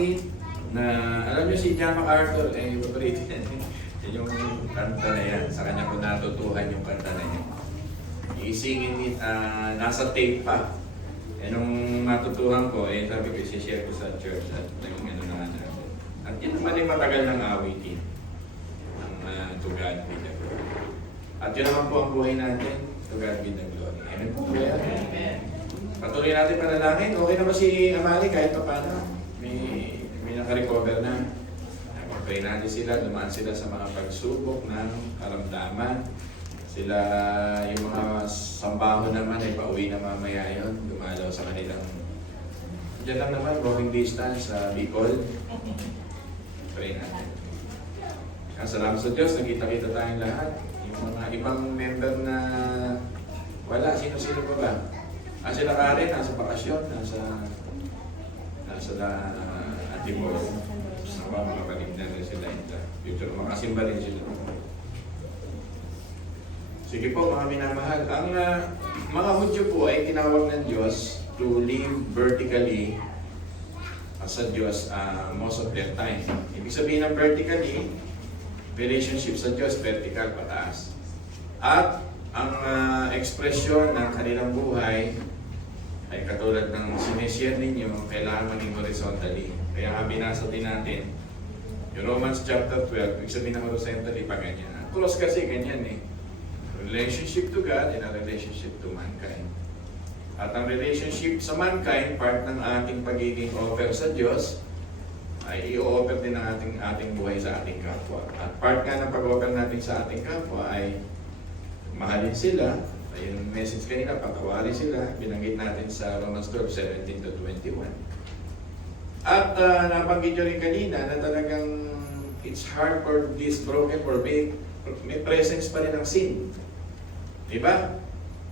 awit na, alam niyo si John MacArthur, favorite yan. Yan yung kanta na yan. Sa kanya ko natutuhan yung kanta na yan. Isingin nasa tape pa. Nung natutuhan ko, sabi ko, isi-share ko sa church at naging ano na natin. At yun naman yung matagal ng awitin. Ang To God be the glory. At yun naman po ang buhay natin. To God be the glory. Amen po. Amen. Patuloy natin panalangin. Okay na ba si Amali kahit pa paano? May naka-recover na. Pray natin sila, dumaan sila sa mga pagsubok ng karamdaman. Sila, yung mga sambaho naman ay pauwi na mamaya yun. Dumalaw sa kanilang, dyan lang naman, walking distance sa Bicol. Pray natin. Salamat sa Diyos, nakita-kita tayong lahat. Yung mga ibang member na wala, sino-sino pa ba? Sila Karen, nasa bakasyon, nasa Antipolo. Sa mga kapatid na rin sila. Future, makasimba rin sila. Sige po mga minamahal. Ang mga Hudyo po ay tinawag ng Diyos to live vertically sa Diyos most of their time. Ibig sabihin ng vertically, relationship sa Diyos, vertical, pataas. At ang ekspresyon ng kanilang buhay ay katulad ng sinishare ninyo, kailangan maging horizontally. Kaya nga binasa din natin, yung Romans chapter 12, ibig sabihin ng horizontally pa ganyan. Cross kasi ganyan eh. Relationship to God and a relationship to mankind. At ang relationship sa mankind, part ng ating pagiging offer sa Diyos, ay i-offer din ang ating buhay sa ating kapwa. At part nga ng pag-offer natin sa ating kapwa ay mahalin sila. Ayun ang message kanina, patawarin sila. Binanggit natin sa Romans 12, 17 to 21. At nabanggit nyo rin kanina na talagang it's hard for this broken for may presence pa rin ng sin. Diba?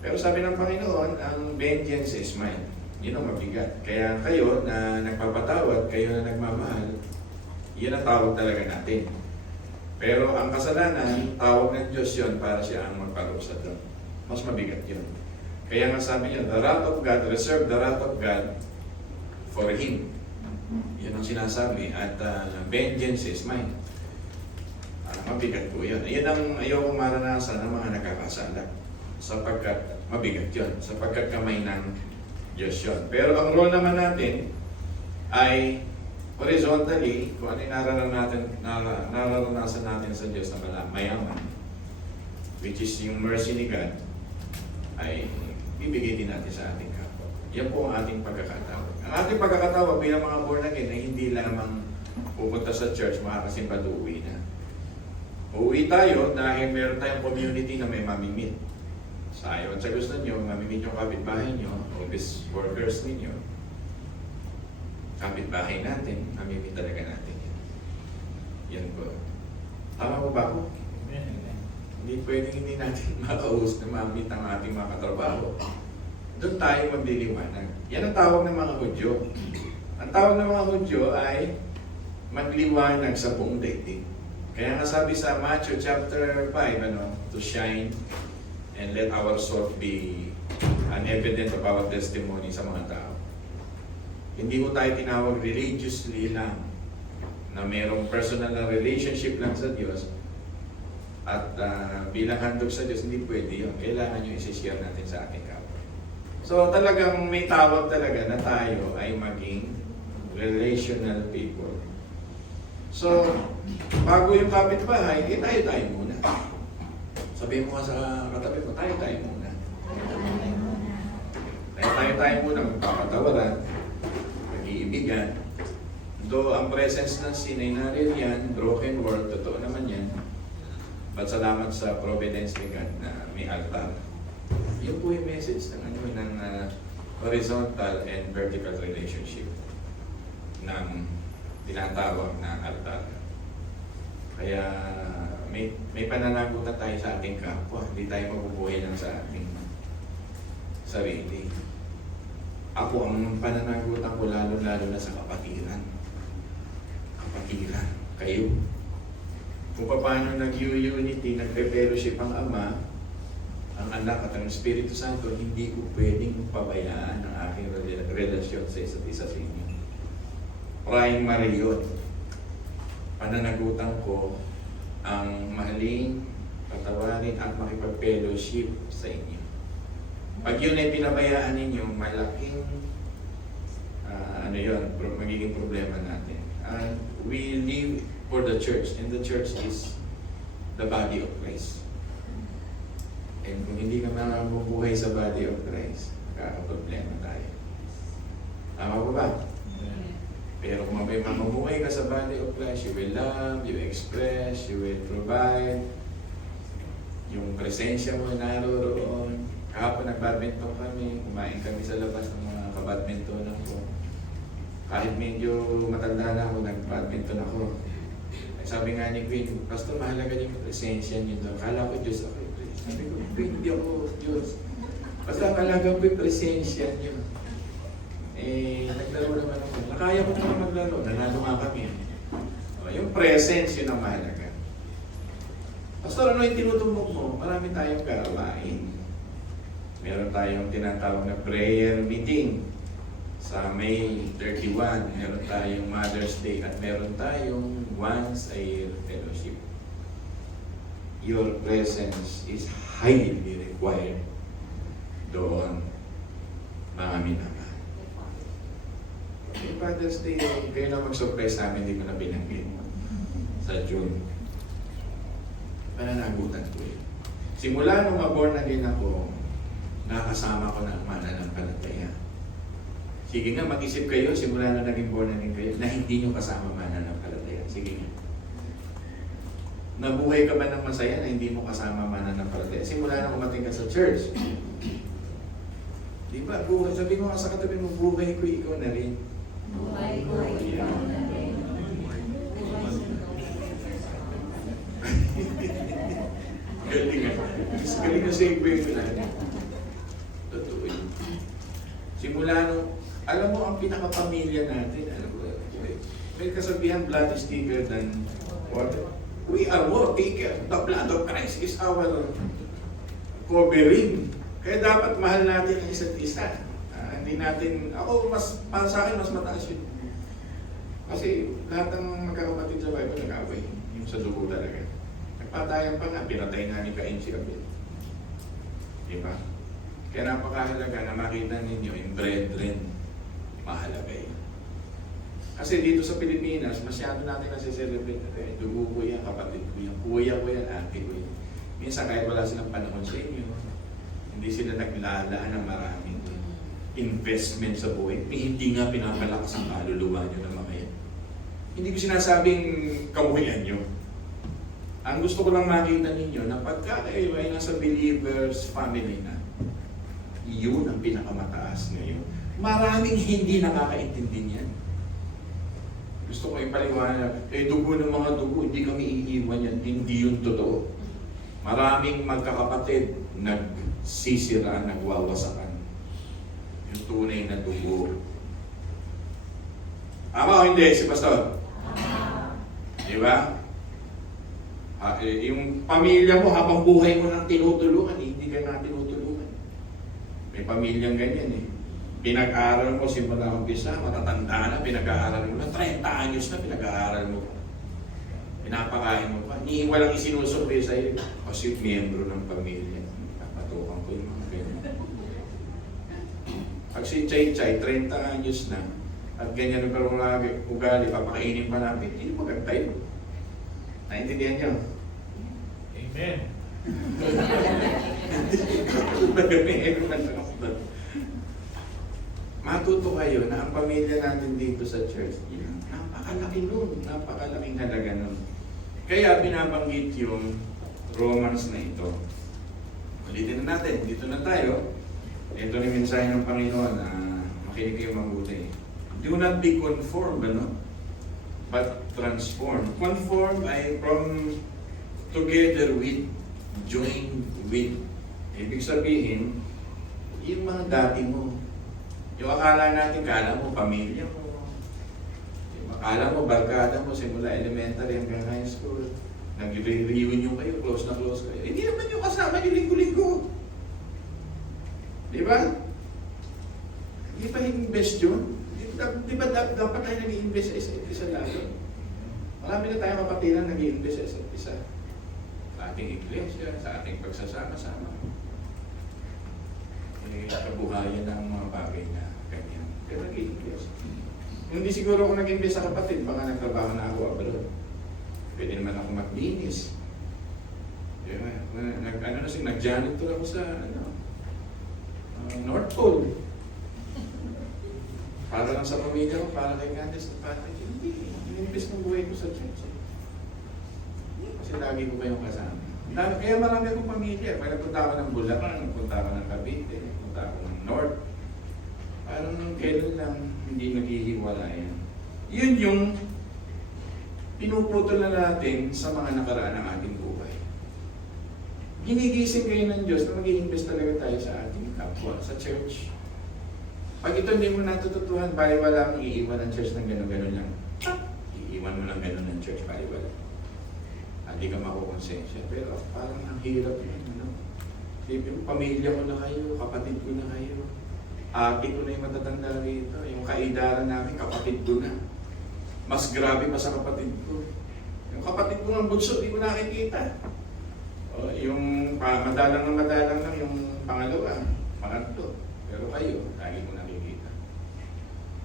Pero sabi ng Panginoon, ang vengeance is mine. Yun ang mabigat. Kaya kayo na nagpapatawad, kayo na nagmamahal, yun ang tawag talaga natin. Pero ang kasalanan, tawag ng Diyos yun para siya ang magparusa doon. Mas mabigat yun. Kaya nga sabi niya, the wrath of God, reserve the wrath of God for Him. Yun ang sinasabi. At vengeance is mine. Mabigat po yun. Yun ang ayokong maranasan ng mga nagkakasala. Sapagkat mabigat yun. Sapagkat kamay ng Diyos yun. Pero ang role naman natin ay horizontally, kung ano yung nararanasan natin sa Diyos na mayaman, which is yung mercy ni God, ay bibigay din natin sa ating kapwa. Yan po ang ating pagkakatawag. Ang ating pagkakatawag bilang mga born again ay hindi lamang pupunta sa church, makakasimba, uuwi na. Uuwi tayo dahil meron tayong community na may mamimit. Sa ayon sa gusto nyo, mamimit yung kapitbahay nyo, office workers ninyo. Kapitbahay natin, mamimit talaga natin yan. Yan po. Tama po ba ako? Hindi pwedeng hindi natin makaus na mamit ang ating mga katrabaho. Doon tayo magliliwanag. Yan ang tawag ng mga Hudyo. Ang tawag ng mga Hudyo ay magliwanag sa buong daigdig. Kaya nga sabi sa Matthew chapter 5, to shine and let our salt be an evidence of our testimony sa mga tao. Hindi mo tayo tinawag religiously lang na mayroong personal na relationship lang sa Diyos at bilang handog sa Diyos, hindi pwede yun. Kailangan yung isi-share natin sa ating kapwa. So talagang may tawag talaga na tayo ay maging relational people. So, bago yung kapitbahay, tayo muna. Sabihin mo nga sa katabi mo, tayo muna. Tayo muna, magpapatawaran, mag-iibigan. Though ang presence ng sin ay naririyan, broken world, totoo naman yan. But salamat sa providence ni God na may altar. Yun po yung message ng horizontal and vertical relationship ng tinatawag na altar. Kaya may pananagutan tayo sa ating kapwa. Hindi tayo mabubuhay lang sa ating sarili. Ako ang pananagutan ko lalo-lalo na sa kapatiran. Kapatiran. Kayo. Kung paano nag-unity, nagpe-fellowship ang Ama, ang Anak at ang Espiritu Santo, hindi ko pwedeng pabayaan ang aking relasyon sa isa't isa sa inyo. primary yun. Pananagutan ko ang mahalin, patawarin at makipag-fellowship sa inyo. Pag yun ay pinabayaan ninyo, malaking magiging problema natin. And we live for the church, and the church is the body of Christ. And kung hindi ka mabubuhay sa body of Christ, kakaproblema tayo. Tama ba ba? Pero kung mabuhay ka sa body of Christ, you will love, you express, you will provide. Yung presensya mo naroroon. Kahapon nag-badminton kami, kumain kami sa labas ng mga kabadmintonan ko. Kahit medyo matanda na ako, nag-badminton ako. Sabi nga ni Queen, Pastor, mahalaga yung presensya niyo doon. Kala ko Diyos ako. Sabi ko, Queen, hindi ako Diyos. Basta mahalaga ko yung presensya niyo. Naglaro naman ako. Nakaya ko naman maglaro. Nanalo nga kami. Yung presence, yun ang mahalaga. Pastor, ano yung tinutumbok mo? Marami tayong gawain. Meron tayong tinatawag na prayer meeting sa May 31. Meron tayong Mother's Day at meron tayong once a year fellowship. Your presence is highly required doon, mga minamahal. Yung Father's Day, kayo na mag-surprise namin, hindi ko na binanggit sa June. Pananagutan ko yun. Simula nung ma-born again ako, nakasama ko na ang mananampalataya. Sige nga, mag-isip kayo, simula na naging born again kayo, na hindi nyo kasama mananampalataya. Sige nga. Nabuhay ka ba ng masaya na hindi mo kasama mananampalataya? Simula na kumating ka sa church. Di ba? Sabi mo nga sa katabi mo, buhay ko, ikaw na rin. Buhay ko, ikaw na rin. Galing nga. Galing na sa iba yung pinag. Totoo yun. Simula nung, alam mo ang pinakapamilya natin, alam mo, may kasabihan, blood is thicker than water. We are more thicker. The blood of Christ is our covering. Kaya dapat mahal natin ang isa't isa. Hindi natin, para sa akin, mas mataas yun. Kasi lahat ng magkakapatid sa Bible nag-away. Yung sa dugo talaga. Nagpatayan pa nga, pinatay nga ni Cain si Abel. Diba? Kaya napakahalaga na makita ninyo yung brethren. Mahalaga yun. Kasi dito sa Pilipinas, masyado natin nasi-celebrate natin. Dugo ko yan, kapatid ko yan, kuya ko yan, ate ko yan. Minsan kahit wala silang panahon sa inyo, hindi sila naglalaan ng maraming investment sa buhay. Hindi nga pinapalakas ang kaluluwa nyo na makayan. Hindi ko sinasabing kamuhian nyo. Ang gusto ko lang makita ninyo na pagka kayo ay nasa believers family na, yun ang pinakamataas ngayon. Maraming hindi nakakaintindi niyan. Gusto ko ipaliwanag, dugo ng mga dugo, hindi kami iiwan yan. Hindi yun totoo. Maraming magkakapatid nagsisira, nagwawasakan. Yung tunay na dugo. Tama o hindi, si Pastor? Di ba? Yung pamilya mo, habang buhay mo nang tinutulungan, hindi ka na tinutulungan. May pamilyang ganyan eh. Pinag-aaral mo, simula umpisa, matatanda na, pinag-aaral mo na, 30 anyos na pinag-aaral mo. Pinapakain mo pa. Ni walang isinusurvey sa'yo. Kasi miyembro ng pamilya. Kapatukan ko yung mga ganyan. Pag si Chay-Chay, 30 anyos na, at ganyan na pero mga ugali, papakainin pa namin, hindi magantay mo. Naintindihan niyo? Amen. Matuto kayo na ang pamilya natin dito sa church, napakalaki nun, napakalaking halaga nun. Kaya binabanggit yung Romans na ito. Ulitin na natin, dito na tayo. Ito na yung mensahe ng Panginoon na makinig kayo mabuti. Do not be conformed, ano? But transform. Conform ay from together with, join with. Ibig sabihin, yung mga dati mo. Yung akala natin, kala mo, pamilya mo. Yung akala mo, barkada mo, simula elementary hanggang high school. Nag-reunion kayo, close na close kayo. Hindi naman yung kasama yung linggo-linggo. Di ba? Hindi pa yung best yun. Di ba dapat tayo nag-i-invest sa isa't isa lalo? Marami na tayong kapatiran nag-i-invest sa isa't isa. Sa ating iglesia, sa ating pagsasama-sama. Kabuhayan ng mga bagay na ganyan. Pero nag-i-invest. Hindi siguro ako nag-invest sa kapatid, baka nagtrabaho na ako abroad. Pwede naman ako maglinis. Nag-janitor ako sa North Pole. Para lang sa pamilya ko, para kay Candice, para kay hindi. In-invest ng buhay ko sa church. Kasi lagi ko kayong kasama. Kaya marami akong pamilya. Kaya nagpunta ako ng Bulacan, nagpunta ako ng Cavite, nagpunta ako ng North. Parang nung kailan lang hindi naghihiwala yan. Yun yung pinuputol na natin sa mga nakaraan ng ating buhay. Ginigising kayo ng Diyos na mag-i-invest talaga tayo sa ating kapwa, sa church. Pag ito hindi mo natututuhan, baliwala ang iiwan ng church ng gano'n-gano'n lang. Iiwan mo lang gano'n ng church, baliwala. Hindi ka makukonsensya. Pero parang ang hirap yun. Sipin mo, pamilya ko na kayo, kapatid ko na kayo. Ate ko na yung matatanda rito. Yung kaidaran namin, kapatid ko na. Mas grabe pa sa kapatid ko. Yung kapatid ko ng bunso, di ko nakikita. O, yung madalang lang yung pangalawa, pangatlo. Pero kayo, lagi ko nakikita.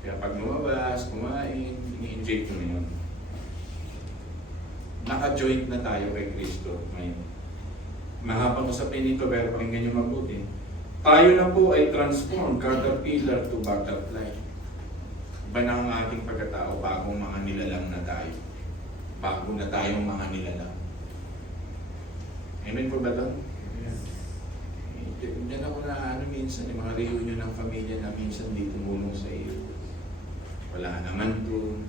Kaya pag lumabas, kumain, ini-inject ko na yun. Naka-joint na tayo kay Kristo ngayon. Mahabang usapin nito, pero pakinggan nyo mabuti. Tayo na po ay transform, caterpillar to butterfly. Iba na ang ating pagkatao, bagong mga nilalang na tayo. Bago na tayong mga nilalang. Amen po ba ito? Diyan ako na minsan, yung mga reunion ng pamilya na minsan di tumulong sa iyo. Wala naman to.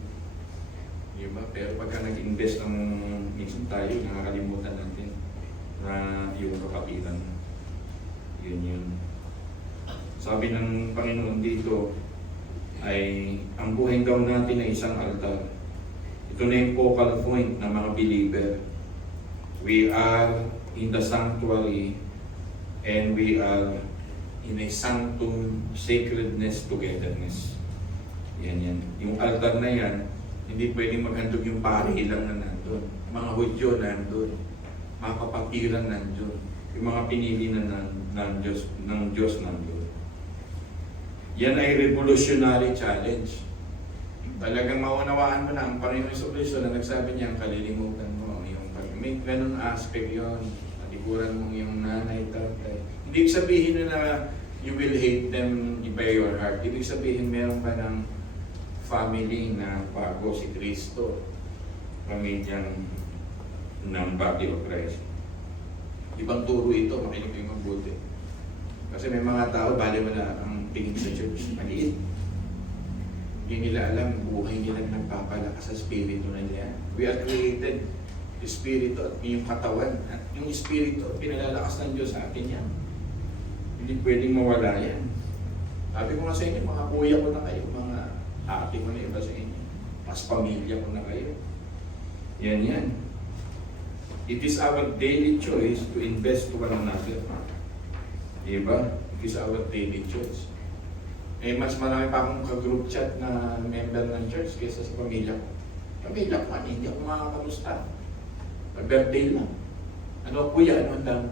Diba? Pero pagka nag-invest ng minsan tayo, nakakalimutan natin na yung kapapilan. Yun. Sabi ng Panginoon dito ay ang buhay daw natin ay isang altar. Ito na yung focal point ng mga believer. We are in the sanctuary and we are in a sanctum, sacredness, togetherness. Yan. Yung altar na yan, hindi pwedeng maghandog yung pari lang na nandun. Mga Hudyo nandun. Mga kapatiran nandun. Yung mga pinili na ng Diyos nandun. Yan ay revolutionary challenge. Talagang maunawaan mo na ang Panginoon Jesucristo na nagsabi niya, kalilimutan mo. May ganun aspect yun. Matiguran mo yung nanay, tatay. Hindi sabihin na you will hate them by your heart. Ibig sabihin meron ka ng family na bago si Kristo. Pamilyang ng body of Christ. Ibang turo ito, makinig kayo mabuti. Kasi may mga tao, baliwala ang tingin sa church. Maliit. Hindi nila alam, buhay nila nagpapalakas sa spirito na nila. We are created espiritu at yung katawan. At yung espiritu at pinalalakas ng Diyos sa atin yan. Hindi pwedeng mawala yan. Sabi ko nga sa inyo, mga kuya ko na kayo, mga ate ko na iba sa inyo. Mas pamilya ko na kayo. Yan. It is our daily choice to invest to one another. Diba? It is our daily choice. Mas marami pa akong ka-group chat na member ng church kaysa sa pamilya ko. Pamilya ko, hindi ako makakamusta. Birthday lang. Ano kuya, ano ang dami?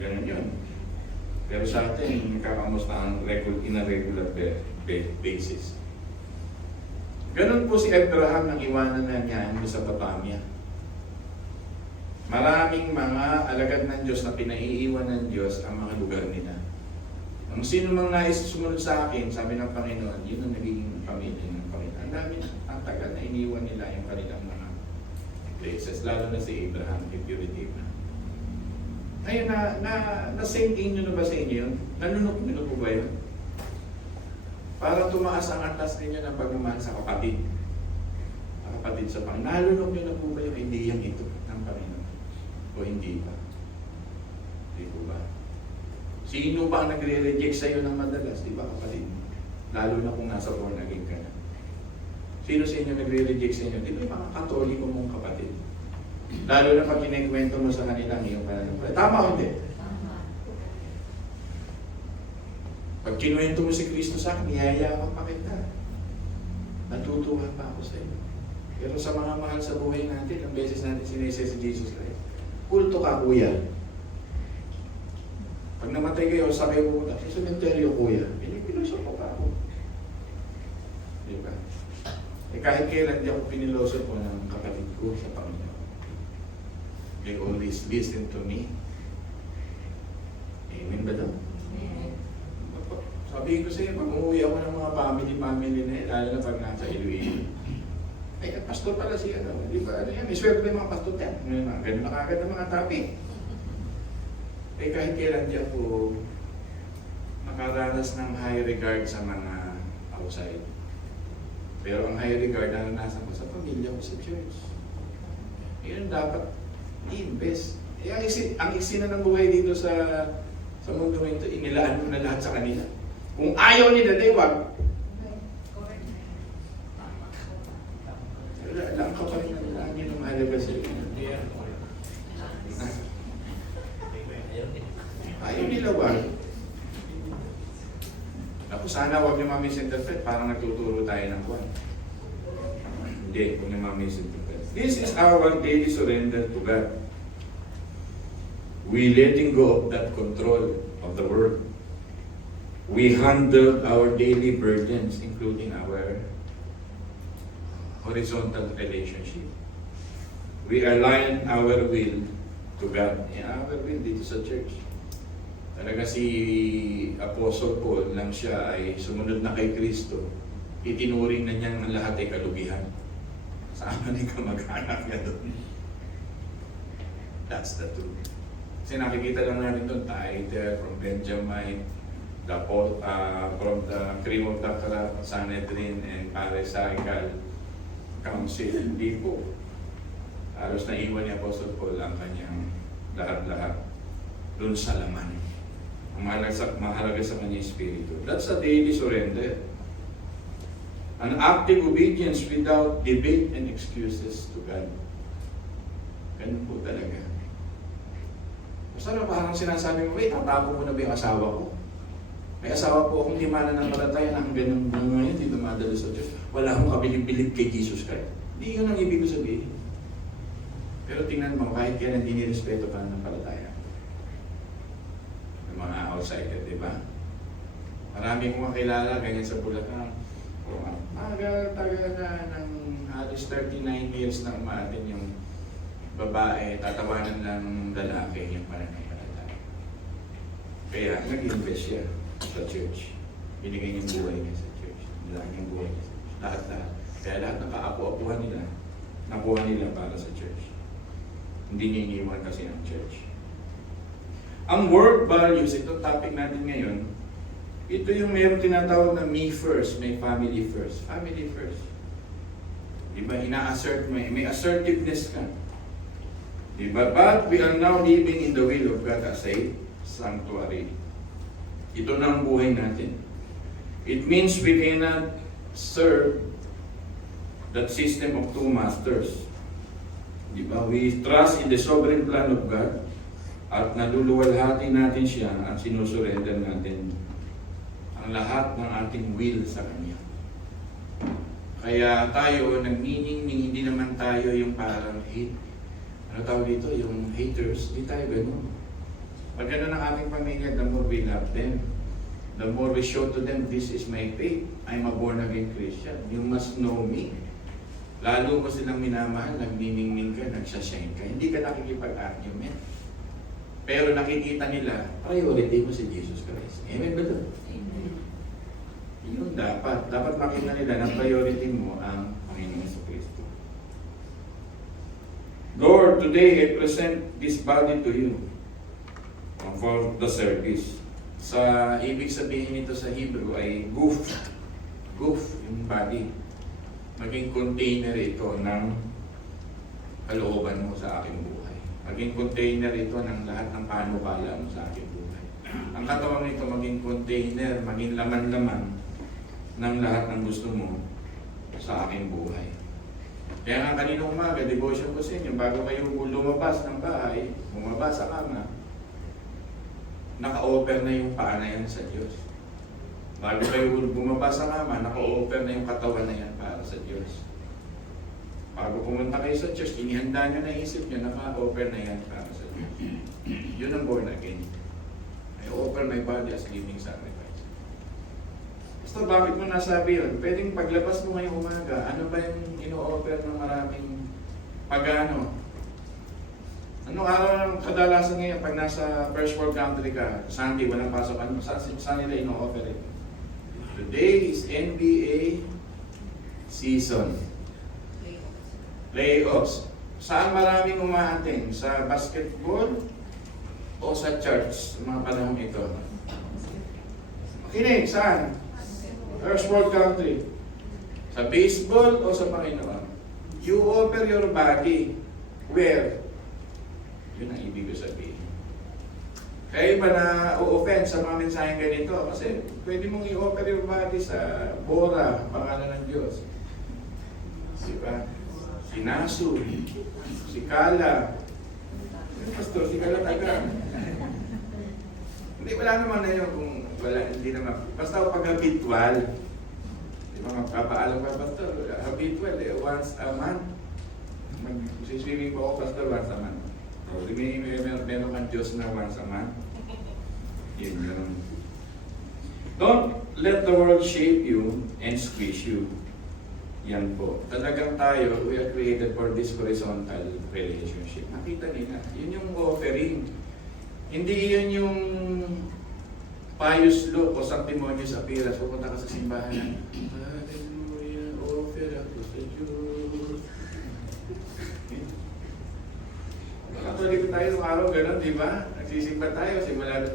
Ganun yun. Pero sa atin, nakakamusta ang in a regular basis. Ganun po si Abraham nang iwanan na niya sa Mesopotamia. Maraming mga alagad ng Diyos na pinaiiwan ng Diyos ang mga lugar nila. Ang sino mang nais sumunod sa akin, sabi ng Panginoon, yun ang nagiging pamilya ng Panginoon. Ang dami ang tagal na iniwan nila yung kanilang mga places, lalo na si Abraham, if you redeem na. Ngayon, na-sink in nyo na ba sa inyo yun? Nanunok nyo na po ba yun? Para tumaas ang atas ninyo ng pagmamahal sa kapatid. Ang kapatid sa Panginoon. Nalunok nyo na po ba yung ideyang ito ng Panginoon? O hindi pa? Hindi po ba? Sino ba ang nagre-reject sa iyo ng madalas? Di ba kapatid? Lalo na kung nasa born again ka na. Sino sa inyo nagre-reject sa inyo? Di ba yung mga Katoliko mong kapatid? Lalo na pag kinikwento mo sa kanila ang iyong pananampalataya. Tama o hindi? Tama. Pag kinuwento mo si Kristo sa akin, niyayakap pa kita. Natutuwa pa ako sa iyo. Pero sa mga mahal sa buhay natin, ang beses natin sinisi si Jesus Christ, kulto ka, kuya. Pag namatay kayo, sa kayo pupunta, sa cementerio, kuya. Pinipiloso ko pa ako. Di ba? Eh kahit kailan di ako piniloso po ng kapatid ko sa Panginoon. They always listen to me. Amen ba daw? Sabihin ko sa iyo, pag umuwi ako ng mga family na yun, lalo na pag nasa Iloilo. Ay, pastor pala siya, di ba? Ano yan? May swerte yung mga pastor yan. Ganun na kagad ang mga topic. Eh kahit kailan di ako nakaranas ng high regard sa mga outside. Pero ang high regard na naranasan ko sa pamilya ko sa church. Yun dapat i-invest. Eh, ang iksi na ng buhay dito sa mundo ito, inilaan mo na lahat sa kanila. Kung ayaw nila, di wag. Alam ka pa rin na lagi ng mahalaga sa iyo. Ayaw nila, wag. Ako sana wag niyo ma-misinterpret, parang nagtuturo tayo ng kwan. Hindi, huwag niyo ma-misinterpret. This is our daily surrender to God. We letting go of that control of the world. We handle our daily burdens, including our horizontal relationship. We align our will to God. Our will dito sa church. Talaga si Apostle Paul nang siya ay sumunod na kay Kristo, itinuring na niyang ang lahat ay kalugihan. Sama ni kamag-anak niya doon. That's the truth. Kasi nakikita lang natin doon, tither from Benjamin, from the cream of the crop, Sanhedrin, and Pharisaical Council. Hindi po. Halos naiwan ni Apostle Paul ang kanyang lahat-lahat doon sa laman. Ang mahalaga sa kanya espiritu. That's a daily surrender. An active obedience without debate and excuses to God. Ganun po talaga. Basta parang sinasabi mo, wait, tatago mo na ba yung asawa ko? May asawa po akong di mananampalataya na hanggang ngayon, hindi dumadalo sa Diyos. Wala akong kabilib-bilib kay Jesus Christ. Hindi yun ang ibig ko sabihin. Pero tingnan mo, kahit yan hindi nirespeto pa ng palataya. Ng mga outsider, di ba? Marami kong kakilala, ganyan sa Bulacan. Tagal na ng halos 39 years na umaatin yung babae, tatawanan ng lalaki yung pananampalataya. Kaya nag-invest siya sa church. Binigay niyang buhay niya sa church. Binigay niyang buhay niya sa church. Lahat-lahat. Kaya lahat ng kaapu-apuhan nila, nakuha nila para sa church. Hindi niya iniwan kasi ang church. Ang work values, itong topic natin ngayon, ito yung mayroong tinatawag na me first, may family first. Family first. Diba, ina-assert mo, may assertiveness ka. Diba? But we are now living in the will of God as a sanctuary. Ito na ang buhay natin. It means we cannot serve that system of two masters. Diba? We trust in the sovereign plan of God at naluluwalhati natin siya at sinusurrender natin ang lahat ng ating will sa Kanya. Kaya tayo, nag-meaning, hindi naman tayo yung parang hate. Ano tawag dito? Yung haters. Hindi tayo ganun. Pag ganun ang ating pamilya, the more we love them, the more we show to them, this is my faith. I'm a born-again Christian. You must know me. Lalo mo silang minamahal, nagniningning ka, nagsashine ka. Hindi ka nakikipag-argument. Pero nakikita nila, priority mo si Jesus Christ. Amen ba doon? Amen. Yun dapat. Dapat makita nila na priority mo ang Panginoon Kristo. Lord, today I present this body to you for the service. Sa ibig sabihin nito sa Hebrew ay goof. Goof, yung body. Maging container ito ng kalooban mo sa aking buhay. Maging container ito ng lahat ng panukala mo sa aking buhay. Ang katawan nito maging container, maging laman-laman ng lahat ng gusto mo sa aking buhay. Kaya nga kaninang umaga, devotion ko sa inyo, bago kayo lumabas ng bahay, bumaba sa kama, naka-offer na yung paa na yan sa Diyos. Bago kayo bumaba sa kama, naka-offer na yung katawan na yan para sa Diyos. Bago pumunta kayo sa church, inihanda nyo na isip nyo, naka-offer na yan para sa Diyos. Yun ang born again. I offer my body as living sacrifice. Basta bakit mo nasabi yun? Pwedeng paglabas mo ngayong umaga, ano ba yung ino-offer ng maraming pagano? Anong araw ng kadalasan ngayon pag nasa first world country ka, Sunday, walang pasok, ano, saan nila ino-offer it? Today is NBA season. Playoffs. Saan maraming umaating? Sa basketball o sa church? Sa mga panahon ito. Makinig, saan? First world country. Sa baseball o sa Panginoon? You offer your body. Where? Yun ang ibig ko sabihin. Kaya ba na o-offend sa mga mensaheng ganito? Kasi pwede mong i-offer your body sa Bora, pangalan ng Diyos. Diba? Si Nasu, si Kala. Pastor, si Kala taga. Hindi, wala naman na yun kung wala, hindi naman. Basta pag habitual. Di ba, magpapaalam ka, Pastor, habitual, once a month. Mag-swimming po ako, Pastor, once a month. So, meron kang Diyos na once a month. Yun lang. Don't let the world shape you and squeeze you. Yan po. Talagang tayo, we are created for this horizontal relationship. Nakita nila. Yun yung offering. Hindi yun yung pious look o sanctimonious appearance. Pupunta ka sa simbahan. Hallelujah, offer ako sa Diyos. Katuloy tayo ng araw, gano'n, di ba? Nagsisimba tayo, simula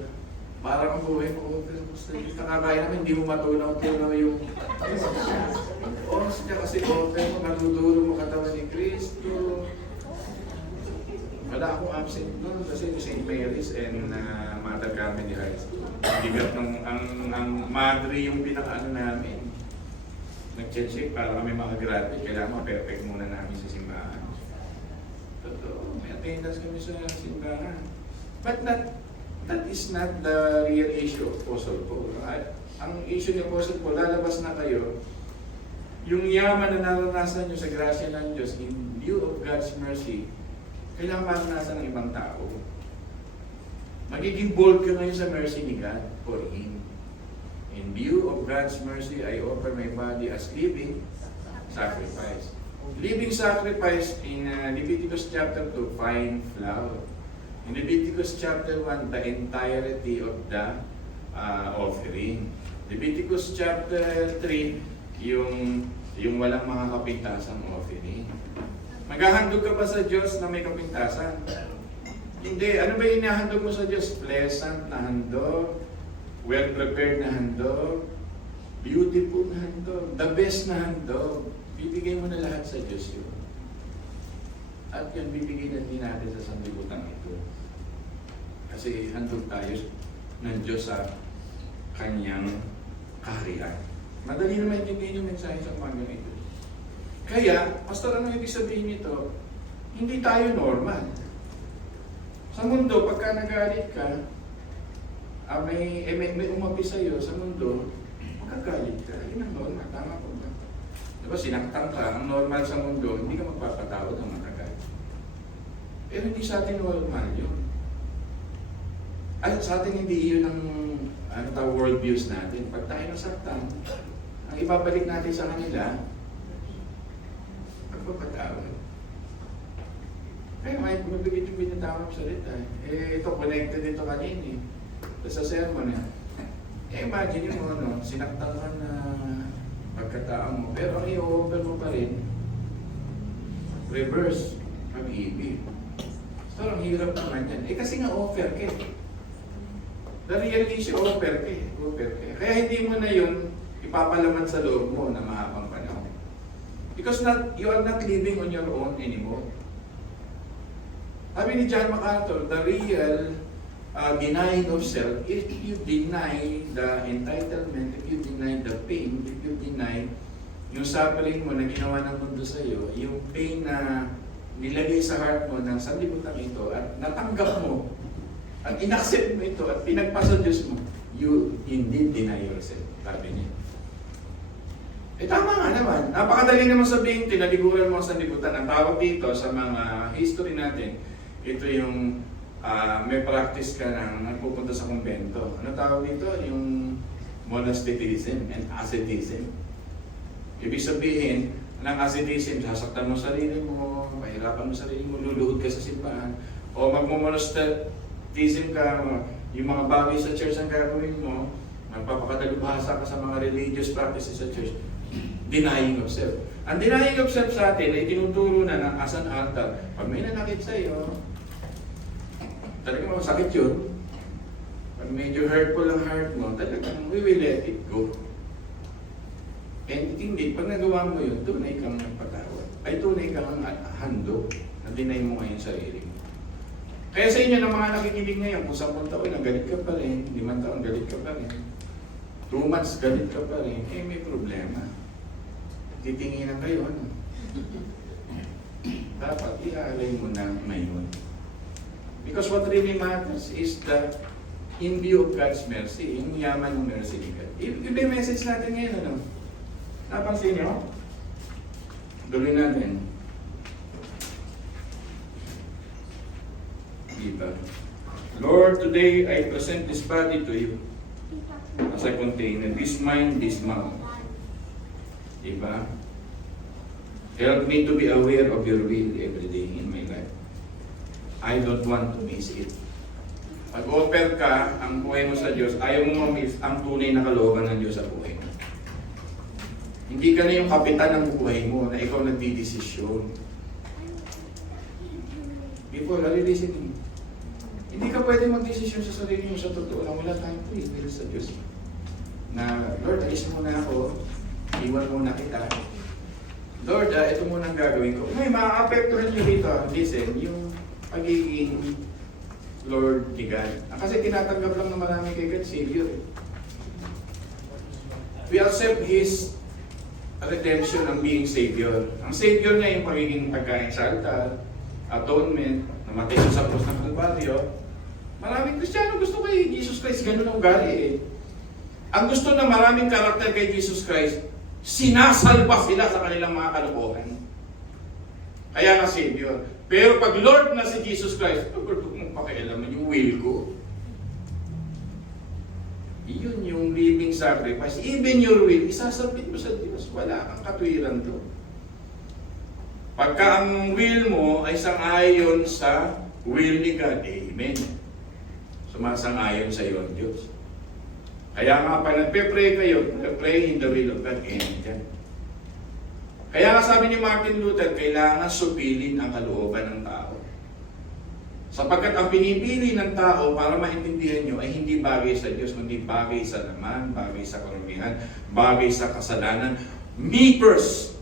parang ang buhay mo, pero gusto nyo, nakakaya namin, hindi mo matunaw-tunaw yung oras niya kasi offer mo, matuturo mo katawan ni Kristo. Wala akong absent noon kasi St. Mary's and Mother Carmen de High School. Bigat ng, ang madre yung pinakaano namin. Nag-check para kami makagraduate, kailangan ma-perfect muna namin sa simbahan. Totoo, may attendance kami sa simbahan. But that is not the real issue of Apostle Paul. Ang issue ni Apostle Paul, lalabas na kayo, yung yaman na naranasan nyo sa grasya ng Diyos in view of God's mercy, kailangan maranasan ng ibang tao. Magiging bold ka ngayon sa mercy ni God for Him. In view of God's mercy, I offer my body as living sacrifice. Living sacrifice in Leviticus chapter 2, fine flour. In Leviticus chapter 1, the entirety of the offering. Leviticus chapter 3, yung walang mga kapintasang offering. Maghahandog ka ba sa Diyos na may kapintasan? Hindi. Ano ba yung inahandog mo sa Diyos? Pleasant na handog, well-prepared na handog, beautiful na handog, the best na handog. Bibigay mo na lahat sa Diyos yun. At yan, bibigay na din natin sa sanlibutan ito. Kasi handog tayo ng Diyos sa Kanyang kaharian. Madali na maintindihan yung mensahe sa umaga ito. Kaya, Pastor, ano ibig sabihin nito? Hindi tayo normal. Sa mundo, pagka nagalit ka, may umapi sa'yo sa mundo, magkagalit ka. Yun ang normal. Tama po ba? Diba, sinaktan ka, ang normal sa mundo, hindi ka magpapatawad ng matagal. Pero hindi sa atin normal yun. Ay, sa atin hindi yun ang world views natin. Pag tayo nasaktan, ang ibabalik natin sa kanila, magpapatawad. Kaya may mabigit yung binatawag sa salita. Ito, connected ito kanina eh. Sa sermon eh. Imagine yung sinaktan ka na pagkatao mo, pero ang i-offer mo pa rin, reverse, pag-ibig. So, ang hirap naman yan. Kasi nga offer ka eh. The real issue, offer ka eh. Kaya hindi mo na yun ipapalaman sa loob mo na mahabang panahon. Because you are not living on your own anymore. Sabi ni John MacArthur, the real denying of self, if you deny the entitlement, if you deny the pain, if you deny yung suffering mo na ginawa ng mundo sa iyo, yung pain na nilagay sa heart mo ng sanlibutan ito at natanggap mo at inaccept mo ito at pinagpasa Diyos mo, you indeed deny yourself. Sabi niya. Eh tama nga naman. Napakadali naman sabihin, tinalikuran mo sa libutan. Ang tawag dito sa mga history natin, ito yung may practice ka ng nagpupunta sa kumbento. Ano tawag dito? Yung monasticism and asceticism. Ibig sabihin, ng asceticism, sasaktan mo sarili mo, mahirapan mo sarili mo, luluhod ka sa simbahan, o magmo-monasticism ka, yung mga bagay sa church ang gagawin mo, magpapakadalubhasa ka sa mga religious practices sa church, denying of self. Ang denying of self sa atin ay tinuturo na ng as an altar. Pag may nanakit sa'yo, talagang masakit yun. Pag medyo hurtful ang heart mo, talagang we will let it go. And hindi, pag nagawa mo yun, tunay kang nagpatawad. Ay tunay kang handog na deny mo ngayon sarili mo. Kaya sa inyo ng mga nakikinig ngayon, kung 10 taon, galit ka pa rin, 5 taon, galit ka pa rin, 2 months, galit ka pa rin, eh may problema. Titinginan kayo, ano? Dapat iaalay mo na ngayon. Because what really matters is that in view of God's mercy, yung yaman ng mercy ni God. Iba yung message natin ngayon, ano? Napansin nyo? Tuloy natin. Diba? Lord, today I present this body to you as a container. This mind, this mouth. Diba? Help me to be aware of your will every day in my life. I don't want to miss it. Pag-offer ka ang buhay mo sa Diyos, ayaw mo ma-miss ang tunay na kalooban ng Diyos sa buhay mo. Hindi ka na yung kapitan ng buhay mo na ikaw nagdidesisyon. People are listening. Hindi ka pwede magdesisyon sa sarili mo sa totoo lang. Wala tayong free will sa Diyos. Na, Lord, alis muna ako. Iwan muna kita. Lord, ito muna ang gagawin ko. May maaapektuhan nyo dito. Listen, yung pagiging Lord ni God. Kasi tinatanggap lang na marami kay God, Savior. We accept His redemption ng being Savior. Ang Savior niya yung pagiging pagkain sa altar, atonement, namatay siya sa cross ng Kalbaryo. Maraming Kristiyano gusto kay Jesus Christ, ganun ang ugali eh. Ang gusto na maraming karakter kay Jesus Christ, sinasalba sila sa kanilang mga kalokohan. Kaya nga Savior. Pero pag Lord na si Jesus Christ, Lord, huwag mong pakialaman yung will ko. Yun yung living sacrifice. Even your will, isasabit mo sa Diyos. Wala kang katwiran to. Pagka ang will mo ay sang-ayon sa will ni God, amen. Sumasang-ayon sa iyo ang Diyos. Kaya nga pag nagpe-pray kayo, pray in the will of God, amen. Kaya nga sabi ni Martin Luther, kailangan supilin ang kalooban ng tao. Sapagkat ang pinipili ng tao para maintindihan nyo ay hindi bagay sa Diyos, kundi bagay sa laman, bagay sa karumihan, bagay sa kasalanan. Me first.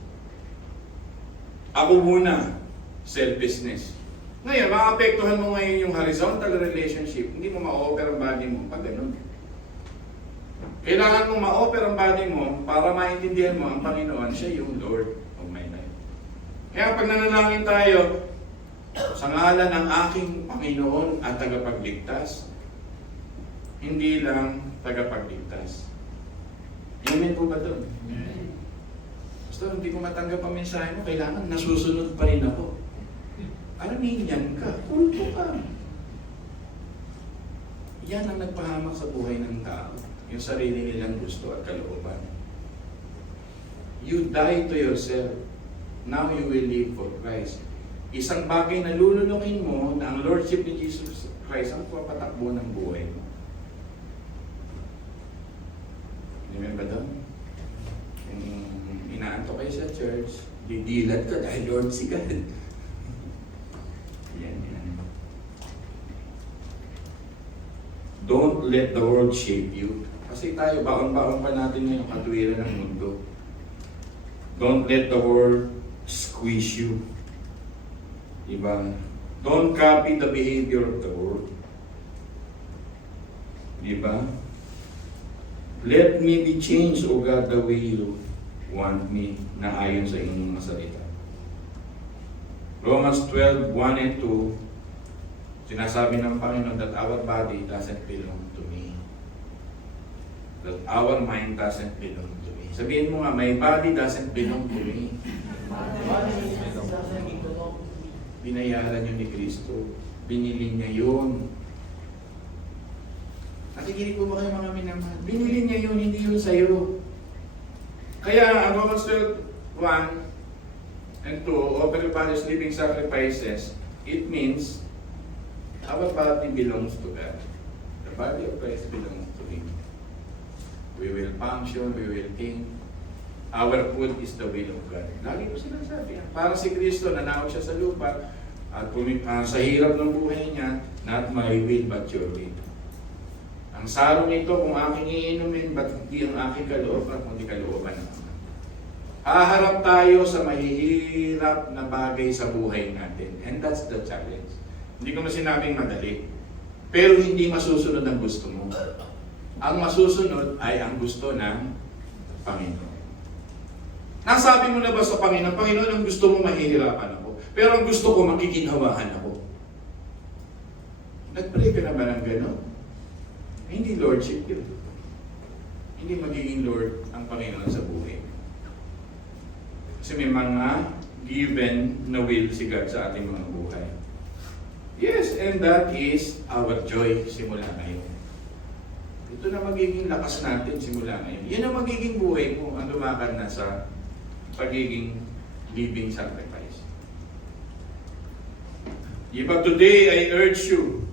Ako muna. Selfishness. Ngayon, maapektuhan mo ngayon yung horizontal relationship, hindi mo ma-offer ang body mo pag ganun. Kailangan mong ma-offer ang body mo para maintindihan mo ang Panginoon, siya yung Lord of my life. Kaya pag nanalangin tayo, sa ngalan ng aking Panginoon at tagapagligtas, hindi lang tagapagligtas. Amen po ba doon? Amen. Basta hindi ko matanggap ang mensahe mo, kailangan nasusunod pa rin ako. Arminian ka, kulto ka. Yan ang nagpahamak sa buhay ng tao. Yung sarili nilang gusto at kalooban. You die to yourself. Now you will live for Christ. Isang bagay na lulunukin mo na ang Lordship ni Jesus Christ ang papatakbo ng buhay mo. Remember doon? Kung inaanto kayo sa church, didilat ka dahil Lord si God. Yan. Don't let the world shape you. Kasi tayo, baon-baon pa natin ngayon katwiran ng mundo. Don't let the world squeeze you. Diba? Don't copy the behavior of the world. Diba? Let me be changed, O God, the way you want me, na ayon sa inyong mga salita. Romans 12, 1 and 2, sinasabi ng Panginoon that our body doesn't belong to me. that our mind doesn't belong to me. Sabihin mo nga, my body doesn't belong to me. Binayaran yun ni Kristo. Binili niya yun. Nakikinig po ba kayo mga minamahal? Binili niya yun, hindi yun sa'yo. Kaya ang Romans 12:1 and 2, offer your bodies living sacrifices, it means our body belongs to God. The body of Christ belongs to Him. We will function, we will think. Our food is the will of God. Lagi ko sinasabi yan. Parang si Kristo, nanawag siya sa lupa at sa hirap ng buhay niya, not my will but your will. Ang sarong nito, kung aking iinumin, ba't hindi ang aking kalooban, kundi kalooban ng Ama. Haharap tayo sa mahihirap na bagay sa buhay natin. And that's the challenge. Hindi ko sinabing madali. Pero hindi masusunod ang gusto mo. Ang masusunod ay ang gusto ng Panginoon. Nasabi mo na ba sa Panginoon, Panginoon, ang gusto mo mahihirapan ako. Pero ang gusto ko, makikinhawahan ako. Nag-pray ka na ba ng gano'n? Hindi Lordship yun. Hindi magiging Lord ang Panginoon sa buhay. Kasi may mga given na will si God sa ating mga buhay. Yes, and that is our joy simula ngayon. Ito na magiging lakas natin simula ngayon. Yan ang magiging buhay mo ang lumakad na sa pagiging living sacrifice. But today I urge you,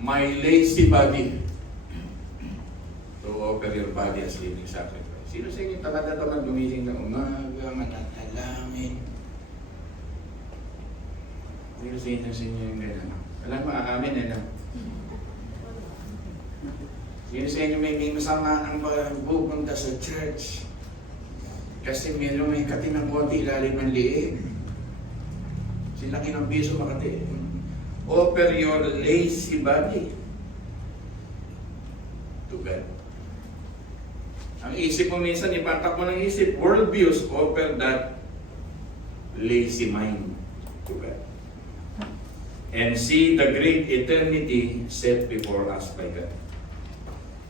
my lazy body, to offer your body as living sacrifice. Sino sa inyo tamad na tamad gumising ng umaga, matatalangin? Sino sa inyo yung gano'n? Alam mo, aamin na lang. Sino sa inyo may masama ang pupunta sa church? Kasi may katinang konti ilalim ng liig. Silaki ng piso makati. Offer your lazy body to God. Ang isip mo minsan, ipatak mo ng isip, world views, offer that lazy mind to God. And see the great eternity set before us by God.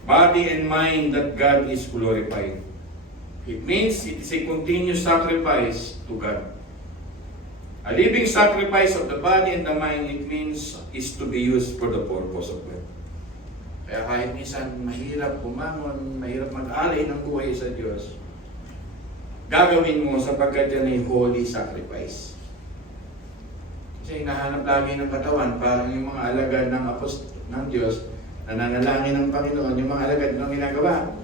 Body and mind that God is glorified. It means it is a continuous sacrifice to God. A living sacrifice of the body and the mind, it means is to be used for the purpose of God. Kaya kahit minsan mahirap pumangon, mahirap mag-alay ng buhay sa Diyos, gagawin mo sapagkat yan ay holy sacrifice. Kasi hinahanap lagi ng katawan, parang yung mga alagad ng ng Diyos, nananalangin ng Panginoon, yung mga alagad ng ginagawa.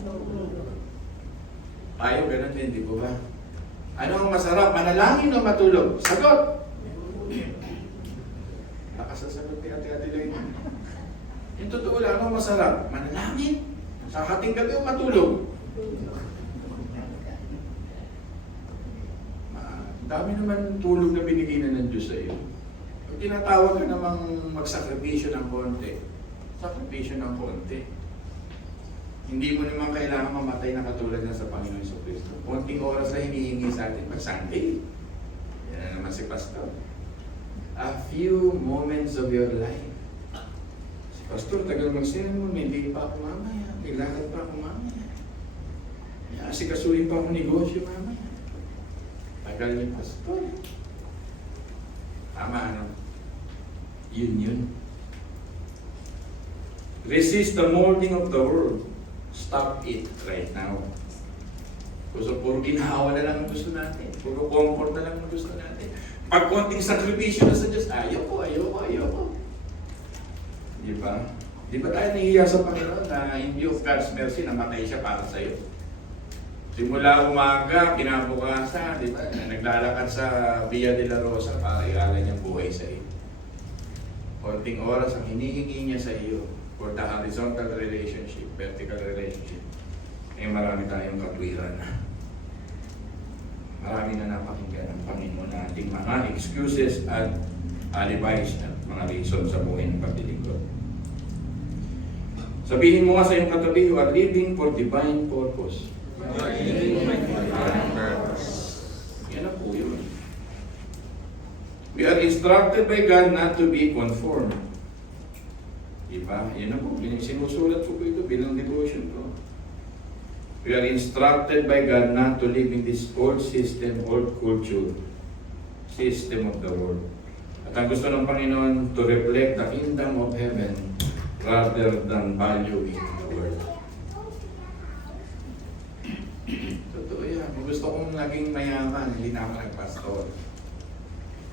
Ayaw, ganun din, di ba? Ano ang masarap? Manalangin o matulog? Sagot! Nakasasagot ni Ate Lane. Yung totoo lang, ano ang masarap? Manalangin? Sa hating gabi o matulog? Dami naman tulog na binigay na ng Diyos sa iyo. Pag tinatawag ka namang magsakripisyo ng konti, sakripisyo ng konti. Hindi mo naman kailangan mamatay na katulad na sa Panginoon Jesucristo. Konting oras na hinihingi sa atin pag Sunday. Yan na naman si Pastor. A few moments of your life. Si Pastor, tagal mag-sermon, hindi pa ako mamaya. Naglakad pa ako mamaya. Asikasuhin pa ako negosyo mamaya. Tagal ni Pastor. Tama, ano? Yun. Resist the molding of the world. Stop it right now. Kasi puro ginhawa na lang ang gusto natin. Puro comfort na lang ang gusto natin. Pag konting sakripisyo na sa Diyos, ayoko. Di ba? Di ba tayo nahihiya sa Panginoon na in view of God's mercy, namatay siya para sa iyo? Simula umaga, kinabukasan, di ba? Naglalakad sa Via de la Rosa para ialay niyang buhay sa iyo. Konting oras ang hinihingi niya sa iyo for the horizontal relationship, vertical relationship. Eh marami tayong katwiran. Marami na napakinggan ng Panginoon na ating mga excuses at alibis at mga reason sa buhay ng paglilingkod. Sabihin mo nga sa iyong katabi, you are living for divine purpose. Yan na po yun. We are instructed by God not to be conformed. Diba? Yan na po. Sinusulat ko ito bilang devotion ko. We are instructed by God not to live in this old system, old culture, system of the world. At ang gusto ng Panginoon, to reflect the kingdom of heaven rather than valuing the world. Totoo yan. Kung gusto kong naging mayaman, hindi na ako nagpastor.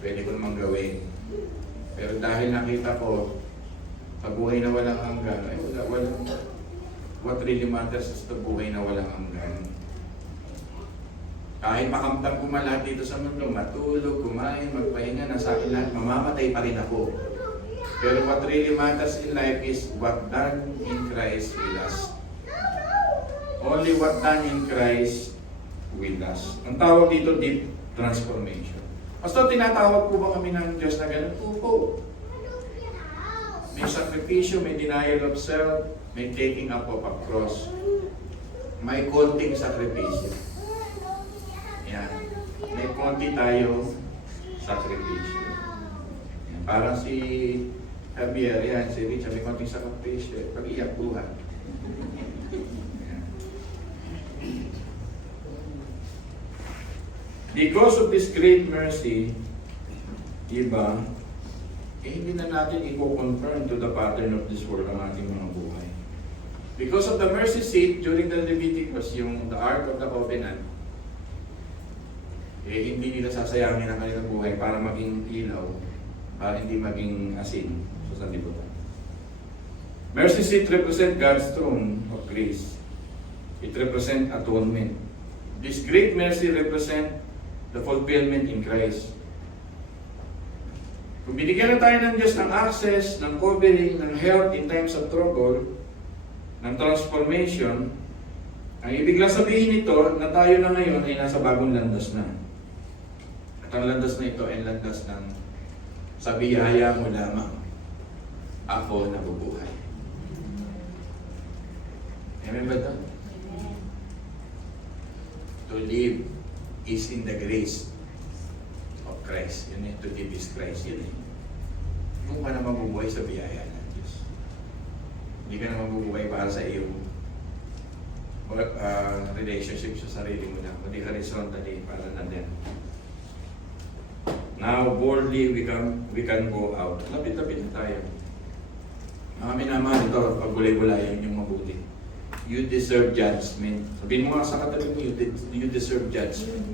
Pwede ko namang gawin. Pero dahil nakita ko, pag buhay na walang hanggan, ay walang what really matters is the buhay na walang hanggan. Kahit makamtang ko lahat dito sa mundo, matulog, kumain, magpahinga, nasa akin lahat, mamamatay pa rin ako. Pero what really matters in life is what done in Christ will last. Only what done in Christ will last. Ang tawag dito, deep transformation. Pastor, tinatawag po ba kami ng Diyos na ganun? Opo. May sakripisyo, may denial of self, may taking up of a cross. May konting sakripisyo. Yan. May konti tayo sakripisyo. Yan. Parang si Javier, yan, si Richard, may konting sakripisyo. Pag-iyak buhat. Yan. Because of this great mercy, diba, hindi na natin i-confirm to the pattern of this world ang ating mga buhay. Because of the mercy seat during the Leviticus, yung the Ark of the Covenant, hindi nila sasayangin ang kanilang buhay para maging ilaw, para hindi maging asin sa sanlibutan. Mercy seat represent God's throne of grace. It represent atonement. This great mercy represent the fulfillment in Christ. Kung binigyan na tayo ng Diyos ng access, ng covering, ng help in times of trouble, ng transformation, ang ibig lang sabihin nito na tayo na ngayon ay nasa bagong landas na. At ang landas na ito ay landas ng sa biyaya mo lamang ako nabubuhay. Amen ba ito? To live is in the grace of Christ. Yun eh, to live is Christ. Yun eh. Kung ka na mabubuhay sa biyaya ng Diyos. Hindi ka na mabubuhay para sa iyong relationship sa sarili mo lang. Hindi horizontally para na din. Now, boldly, we can go out. Lapit-lapit na tayo. Mga minamahal ito, pag-bulay-bulayan yung mabuti. You deserve judgment. Sabihin mo nga sa katabi mo, you deserve judgment.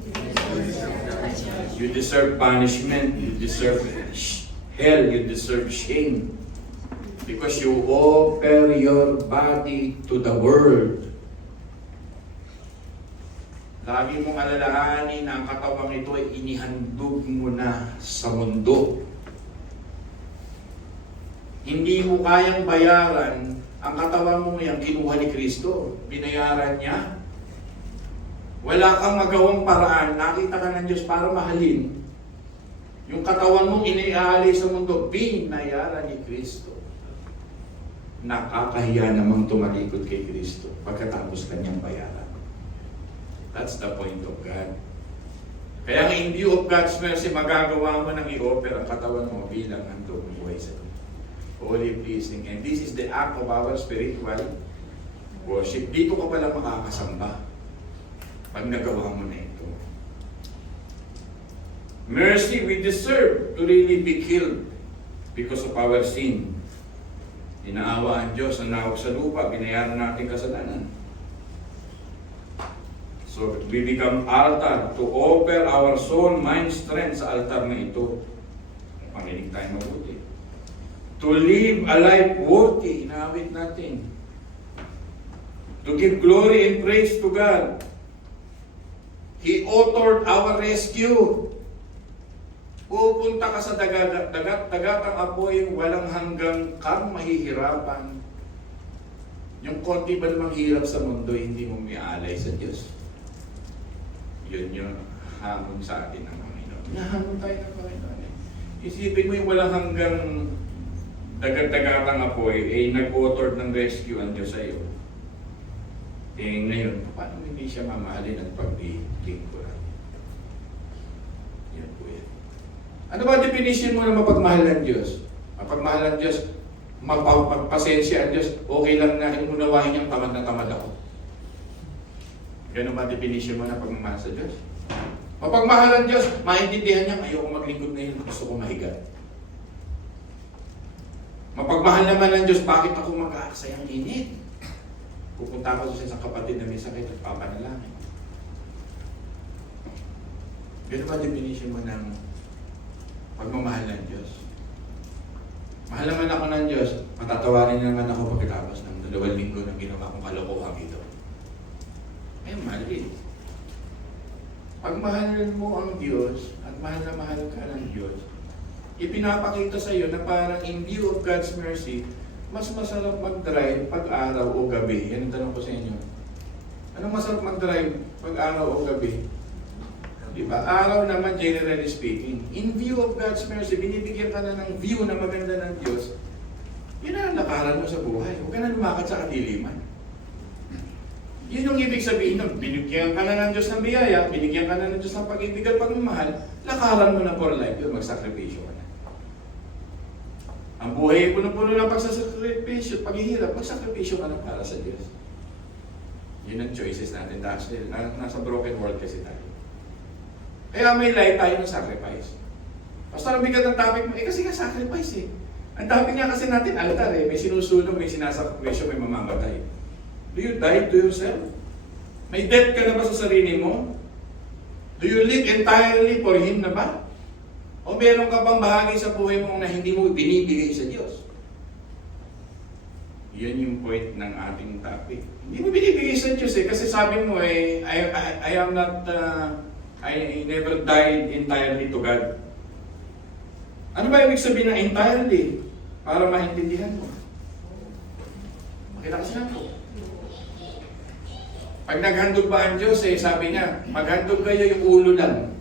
You deserve punishment. You deserve hell. You deserve shame. Because you offer your body to the world. Lagi mong alalahanin na ang katawang ito ay inihandog mo na sa mundo. Hindi mo kayang bayaran ang katawan mo yung kinuha ni Kristo. Binayaran niya. Wala kang magawang paraan. Nakita ka ng Diyos para mahalin. Yung katawan mong iniaalay sa mundo, binayaran ni Kristo. Nakakahiya namang tumalikod kay Kristo pagkatapos kanyang bayaran. That's the point of God. Kaya in view of God's mercy, magagawa mo nang i-offer ang katawan mo bilang handog ng buhay sa Diyos. Holy, pleasing. And this is the act of our spiritual worship. Dito ka pala makakasamba pag nagawa mo na ito. Mercy, we deserve to really be killed because of our sin. Inaawa ang Diyos na nawag sa lupa, binayaran natin kasalanan. So we become altar to offer our soul, mind, strength sa altar na ito. Panginig tayo mabuti. To live a life worthy, inaawit natin. To give glory and praise to God. He authored our rescue. Pupunta ka sa dagat-dagatang apoy, walang hanggang kang mahihirapan. Yung konti ba namang hirap sa mundo, hindi mo miaalay sa Diyos. Yun yung hamon sa atin ng Panginoon. Nahamon tayo ng Panginoon. Isipin mo yung walang hanggang dagat-dagatang apoy, nag-author ng rescue ang Diyos sa iyo. Ngayon, paano hindi siya mamahalin at paglingkuran? Yan po yan. Ano ba definition mo na mapagmahal ng Diyos? Mapagmahal ng Diyos, magpapasensya ang Diyos, okay lang na inunawahin niyang tamad na tamad ako. Ganun ba definition mo na pagmamahal sa Diyos? O pagmahal ng Diyos, maintindihan niya, ayoko maglingkod ngayon, gusto ko mahiga. Mapagmahal naman ng Diyos, bakit ako mag-aaksay ang init? Pupunta ako sa isang kapatid na may sakit at papanalangin. Ganun ba definition mo ng pagmamahal ng Diyos? Mahal naman ako ng Diyos, matatawarin naman ako pagkatapos ng 2 linggo ng ginawa kong kalokohan ito. Ay, mali. Pag mahal mo ang Diyos at mahal na mahal ka ng Diyos, ipinapakita sa iyo na parang in view of God's mercy, mas masarap mag-drive pag araw o gabi. Yan ang tanong ko sa inyo. Anong masarap mag-drive pag araw o gabi? Diba? Araw naman, generally speaking. In view of God's mercy, binibigyan ka na ng view na maganda ng Diyos, yun ang lakaran mo sa buhay. Huwag ka na lumakad sa kadiliman. Yun yung ibig sabihin ng binigyan ka na ng Diyos ng biyaya, binigyan ka na ng Diyos ng pag-ibig at pagmamahal, lakaran mo na for life yun, magsakripisyo ka na. Ang buhay ay puno-puno ng pagsasakripisyo, paghihirap, magsakripisyo ka na para sa Diyos. Yun ang choices natin dahil nasa broken world kasi tayo. Kaya may life tayo ng sacrifice. Basta ang bigat ng topic mo, kasi nga sacrifice eh. Ang topic nga kasi natin, altar eh, may sinusulong, may sinasakripisyo, may mamamatay. Do you die to yourself? May death ka na ba sa sarili mo? Do you live entirely for Him na ba? O meron ka bang bahagi sa buhay mo na hindi mo binibigay sa Diyos? Yan yung point ng ating topic. Hindi mo binibigay sa Diyos eh, kasi sabi mo eh, I am not, I never died entirely to God. Ano ba ibig sabihin ng entirely? Para maintindihan mo. Makita kasi na po. Pag naghandog ba ang Diyos, sabi niya, maghandog kayo yung ulo lang.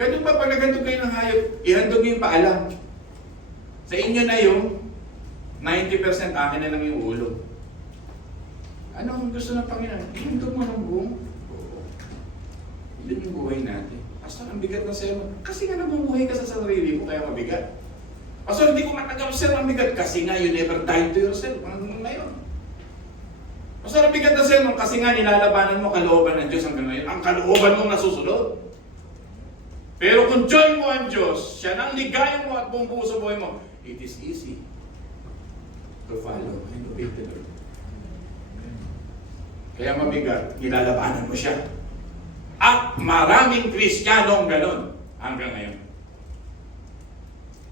Ganun ba pag naghandog kayo ng hayop, ihandog yung paalam. Sa inyo na yung 90% akin na lang yung ulo. Ano ang gusto ng Panginoon? Ihandog mo ng buong. Yun yung buhay natin. Pastor, ang bigat ng sermon. Kasi nga namumuhay ka sa sarili mo, kaya mabigat. Pastor, hindi ko matagaw sir ang bigat. Kasi nga, you never died to yourself. Ano na yun? Pastor, ang bigat ng sermon. Kasi nga, nilalabanan mo kalooban ng Diyos hanggang ngayon. Ang kalooban mo nasusunod. Pero kung join mo ang Diyos, siya nang ligaya mo at buong buo sa buhay mo, it is easy to follow and obey the Lord. Kaya mabigat, nilalabanan mo siya. At maraming Kristiyanong ganon hanggang ngayon.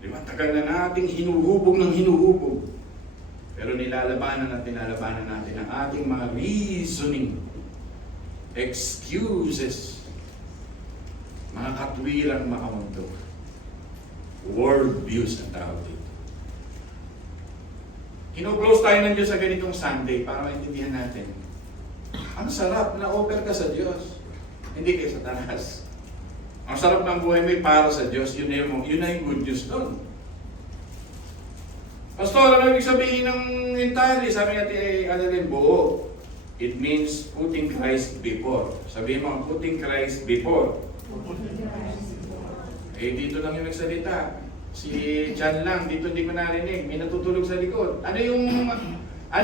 Di ba? Tagal na nating hinuhubog ng hinuhubog. Pero nilalabanan natin ang ating mga reasoning, excuses, mga katwirang makamundo. World views ang tawag dito. Kino-close tayo ng Diyos sa ganitong Sunday para maintindihan natin. Ang sarap na offer ka sa Diyos. Hindi kay Satanas. Ang sarap ng buhay mo para sa Diyos, yun na yung good news doon. Pastor, ano ibig sabihin ng entirely? Sabi natin, buo. It means putting Christ before. Sabihin mo, putting Christ before. Dito lang yung nagsalita. Si John lang, dito hindi ko narinig. May natutulog sa likod. Ano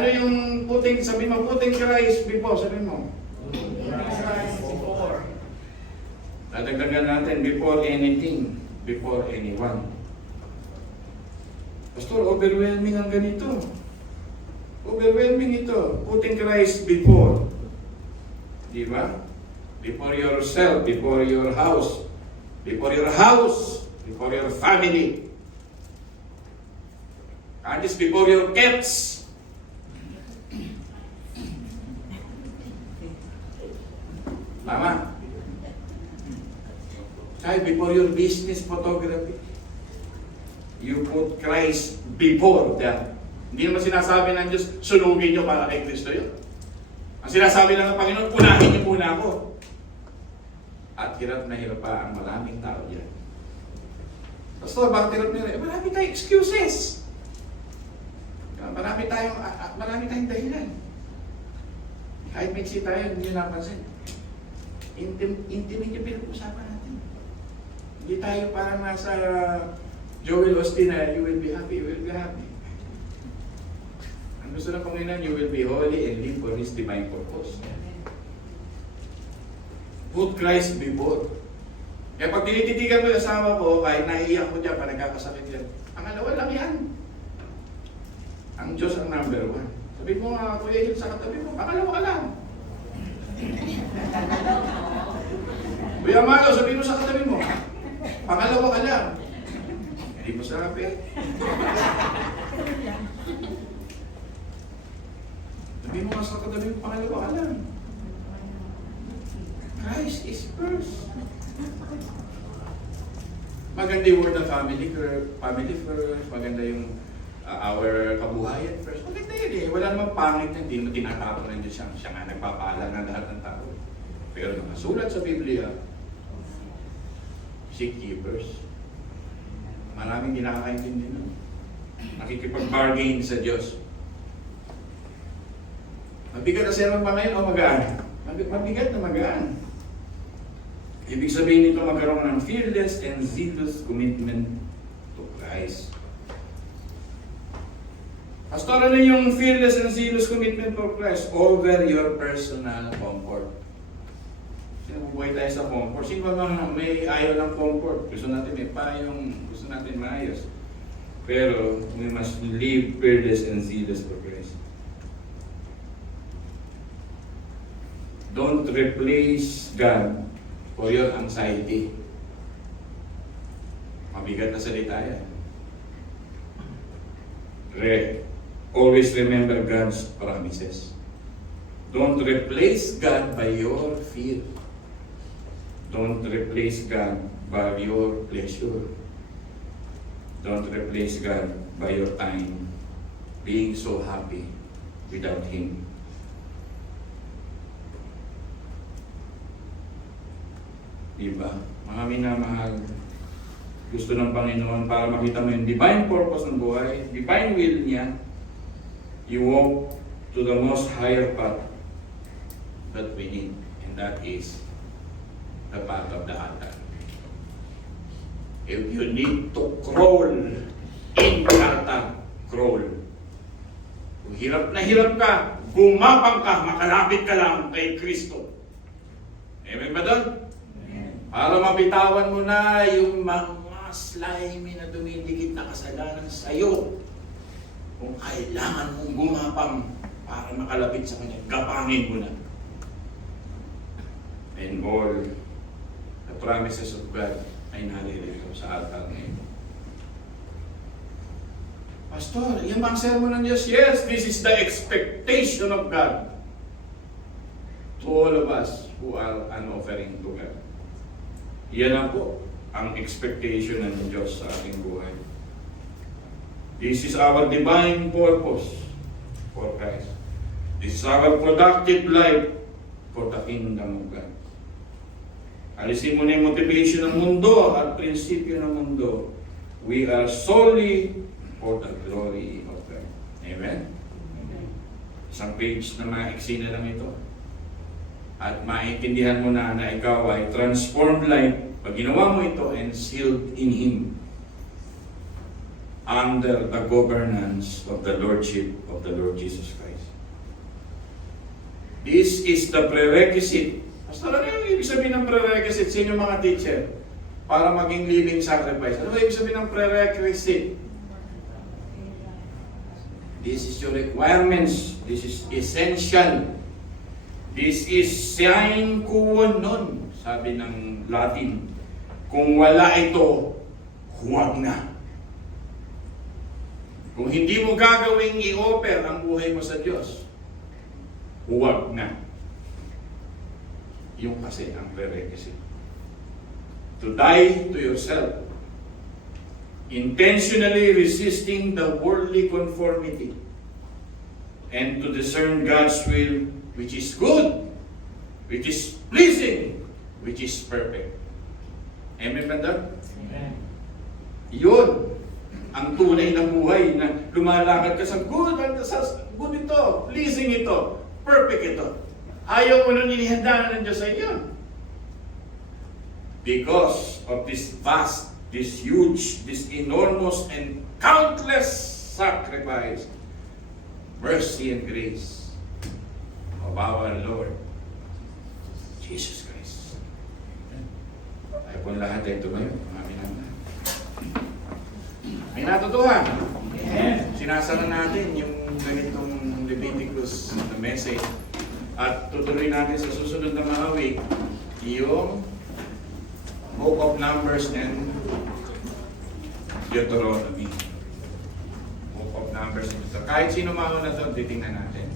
yung putting, sabihin mo, putting Christ before. Sabihin mo. Dadagdagan natin, before anything, before anyone. Pastor, overwhelming ang ganito. Overwhelming ito. Putting Christ before. Di ba? Before yourself, before your house, before your family. And it's before your kids. Tama? Kahit before your business photography, you put Christ before that. Hindi naman sinasabi ng Diyos, sunugin nyo para kay Kristo yun. Ang sinasabi lang ng Panginoon, punahin niyo muna ako. At hirap na hirap pa ang maraming tao dyan. Pastor, bakit hirap na hirap? Marami tayong excuses. Marami tayong dahilan. Kahit mixi tayo, hindi nyo napansin. Intimate yung pinag-usapan natin. Hindi tayo parang nasa Joel Osteen na you will be happy, you will be happy. Ang Gusto ng Panginoon, you will be holy and live for His divine purpose. Put Christ before. Kaya pag tinititigan mo yung asawa ko, kahit naiiyak ko dyan, pa nagkakasakit yan, pangalawa lang yan. Ang Diyos ang number one. Sabi mo nga, Kuya Hil, sa katabi mo, pangalawa ka lang. Kuya Malo, sabi mo sa katabi mo, pangalawa ka lang. Hindi mo sabi. Sabi mo nga sa katabi mo, pangalawa ka lang. Christ is first. Maganda yung word ng family first, maganda yung our kabuhayan first. Maganda yun eh. Wala namang pangit na hindi mo tinatapon ng Diyos siya nga nagpapaalam ng lahat ng tao. Pero nakasulat sa Biblia, seek ye first. Maraming kinakaintindi nun. Nakikipag-bargain sa Diyos. Mabigat na sermon pa ngayon o magaan? Mabigat na magaan. Ibig sabihin nito magkaroon ng fearless and zealous commitment to Christ. Pastor, ano yung fearless and zealous commitment to Christ? Over your personal comfort. Sino buhay tayo sa comfort? Sino ba may ayaw ng comfort? Gusto natin may payong, gusto natin maayos. Pero we must live fearless and zealous for Christ. Don't replace God for your anxiety. Mabigat na salita yan. Always remember God's promises. Don't replace God by your fear. Don't replace God by your pleasure. Don't replace God by your time being so happy without Him. Diba? Mga minamahal, gusto ng Panginoon para makita mo yung divine purpose ng buhay, divine will niya, you walk to the most higher path that we need, and that is the path of the altar. If you need to crawl in the altar, crawl. Kung hirap na hirap ka, gumapang ka, makalapit ka lang kay Kristo. Amen ba doon? Para mabitawan mo na yung mga slimy na dumidikit na kasalanan sa iyo. Kung kailangan mong gumapang para makalapit sa Kanya, gapangin mo na. And all the promises of God ay naririto sa altar ngayon. Pastor, yung mga sermon ng Diyos, yes, this is the expectation of God to all of us who are an offering to God. Yan na po ang expectation ng Diyos sa ating buhay. This is our divine purpose for Christ. This is our productive life for the kingdom of God. Alisin mo na yung motivation ng mundo at prinsipyo ng mundo. We are solely for the glory of God. Amen? Isang page na maiksi na lang ito. At maintindihan mo na ikaw ay transformed life pag ginawa mo ito and sealed in Him under the governance of the Lordship of the Lord Jesus Christ. This is the prerequisite. Pastor, ano yung ibig sabihin ng prerequisite sa inyong mga teacher para maging living sacrifice? Ano yung ibig sabihin ng prerequisite? This is your requirements. This is essential. This is sine qua non, sabi ng Latin. Kung wala ito, huwag na. Kung hindi mo gagawing i-offer ang buhay mo sa Diyos, huwag na. Yung kasi ang prerequisite. To die to yourself. Intentionally resisting the worldly conformity. And to discern God's will, which is good, which is pleasing, which is perfect. Amen ba doon? Amen. Yun ang tunay na buhay na lumalakad ka sa good ito, pleasing ito, perfect ito. Ayaw mo nung inihanda ng Diyos sa iyo. Because of this vast, this huge, this enormous and countless sacrifice mercy and grace of our Lord Jesus Christ. Ay po lahat ay tumayo. Amin naman. May natutuhan. Sinasara natin yung ganitong Leviticus na message. At tutuloy natin sa susunod na mga week yung Book of Numbers and Deuteronomy. Book of Numbers and Deuteronomy. Kahit sino mauna na ito, titingnan natin.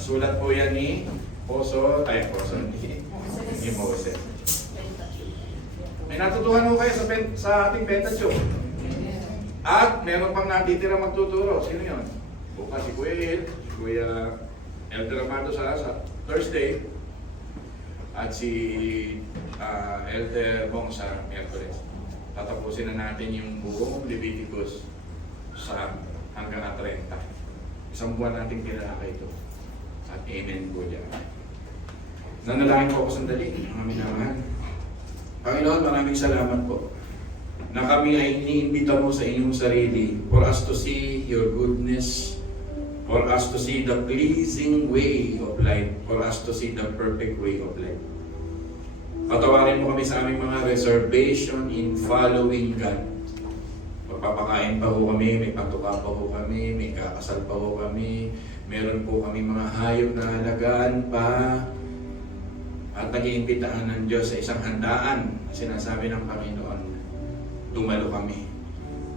Sulat po yan ni ni Moses. May natutuhan mo kayo sa ating Pentateuch. At meron pang natitira magtuturo. Sino yun? Bukas si Kuya El, si Kuya Elder Amado sa Thursday, at si Elder Bong sa Merkules. Tatapusin na natin yung buong Leviticus sa hanggang 30. Isang buwan nating tinalakay ito. At amen po dyan. Nanalangin po ako sandali, mga minamahal. Panginoon, maraming salamat po na kami ay iniimbita mo sa inyong sarili for us to see your goodness, for us to see the pleasing way of life, for us to see the perfect way of life. Patawarin mo kami sa aming mga reservation in following God. Magpapakain pa ho kami, may patuka pa ho kami, may kakasal pa ho kami, meron po kami mga hayop na halagaan pa, at nag-iimbitahan ng Diyos sa isang handaan. Sinasabi ng Panginoon, dumalo kami.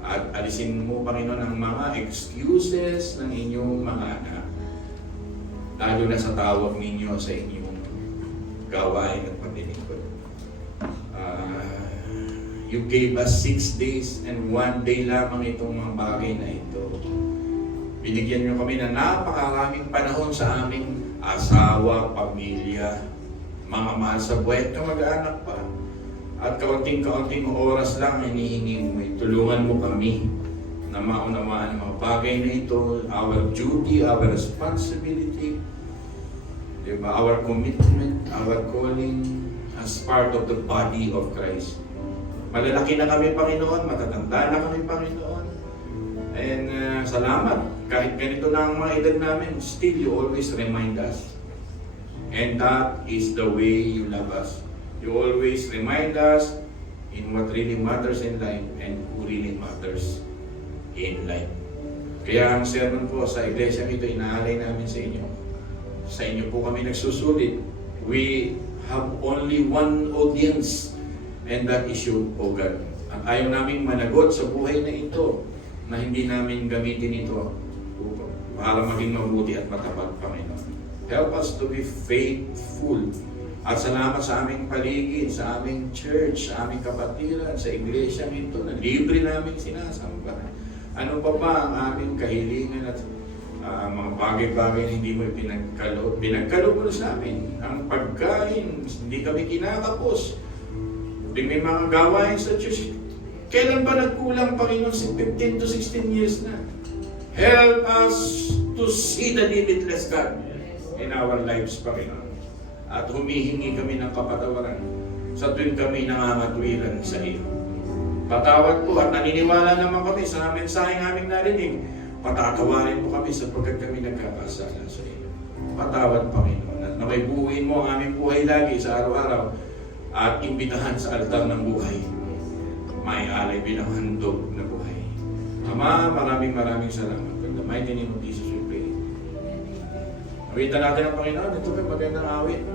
At alisin mo, Panginoon, ang mga excuses ng inyong mga anak. Lalo na sa tawag ninyo sa inyong gawain at paglilingkod. You gave us 6 days and 1 day lamang itong mga bagay na ito. Binigyan niyo kami na napakaraming panahon sa aming asawa, pamilya, mga mahal sa buhay at mag-anak pa. At kaunting-kaunting oras lang hinihingi mo. Tulungan mo kami na maunawaan ang mga bagay na ito, our duty, our responsibility, diba? Our commitment, our calling as part of the body of Christ. Malalaki na kami, Panginoon, matatanda na kami, Panginoon. And salamat, kahit ganito na ang mga edad namin, still you always remind us. And that is the way you love us. You always remind us in what really matters in life and who really matters in life. Kaya ang sermon po sa iglesia ito, inaalay namin sa inyo. Sa inyo po kami nagsusulit. We have only one audience, and that is you, O God. At ayaw namin managot sa buhay na ito na hindi namin gamitin ito para maging mabuti at matapat, Panginoon. Help us to be faithful. At salamat sa aming paligid, sa aming church, sa aming kapatiran, sa iglesia ito na libre namin sinasamba. Ano pa ba ang aming kahilingan at mga bagay-bagay na hindi mo pinagkaloob mo sa amin? Ang pagkain, hindi kami kinakapos. May mga gawain sa church. Kailan ba nagkulang, Panginoon? 15 to 16 years na. Help us to see the limitless God in our lives, Panginoon. At humihingi kami ng kapatawaran sa tuwing kami nangangatwiran sa iyo. Patawad po at naniniwala naman kami sa mensaheng aming narinig. Patatawarin mo kami sapagkat kami nagkakasala sa iyo. Patawad, Panginoon, at naway buuin mo ang aming buhay lagi sa araw-araw at imbitahan sa altar ng buhay. May alay bilang handog na buhay. Ama, maraming salamat. In the mighty name of Jesus we pray. Awitan natin ang Panginoon. Ito may magandang awit.